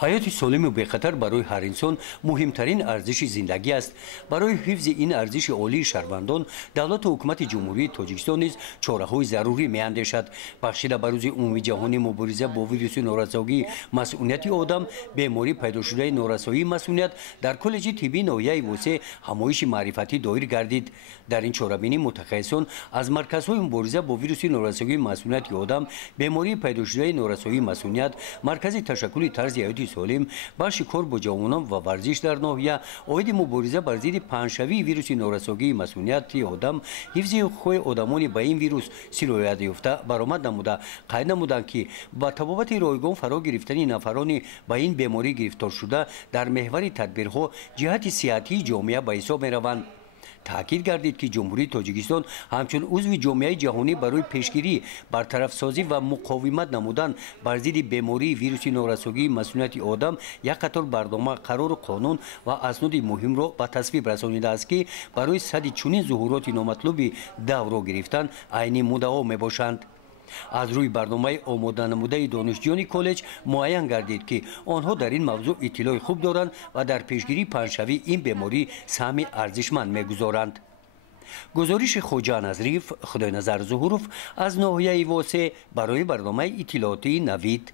حیات سالم و بخطر برای هر انسان مهمترین ارزش زندگی است. برای حفظ این ارزش عالی شهروندان دولت و حکومت جمهوری تاجیکستان نیز چاره‌های ضروری می‌اندیشد. بخشیده بر روز عمومی جهانی مبارزه با ویروس نورسایی مسئولیت آدم بیماری پیدا شده نورسایی مسئولیت در کالج طبی ناحیه وسه همایش معرفتی دایر گردید. در این چاره‌بینی متخصصان از مرکزهای مبارزه با ویروس نورسایی مسئولیت آدم بیماری پیدا شده نورسایی مسئولیت مرکز تشکل طرز حیات سالم بخش کار با جوانان و ورزش در ناحیه عاید مبارزه بر ضد پنجشوی ویروس نورسایی مسئولیت آدم حفظ حقوق آدمان با این ویروس سرایت یافته برآمد نموده قید نمودند که با تبابت رایگان فرا گرفتن نفران با این بیماری گرفتار شده در محور تدبیرها جهت صحتی جامعه به حساب می‌روند. تاکید گردید که جمهوری تاجیکستان همچون عضو جامعه جهانی برای پیشگیری برطرف سازی و مقاومت نمودن بر ضد بیماری ویروس نورسایی مسئولیت آدم یک قطار برنامه قرار قانون و اسناد مهم را به تصویب رسانیده است که برای صد چنین ظهورات نامطلوب داور گرفتن عین مدعا میباشند. از روی برنامه آماده نموده دانشجویان کالج معین گردید که آنها در این موضوع اطلاع خوب دارند و در پیشگیری پنجشوی این بیماری سهم ارزشمند میگذارند. گزارش خوجا نظریف خدای نظر ظهورف از ناحیه واسه برای برنامه اطلاعاتی نوید.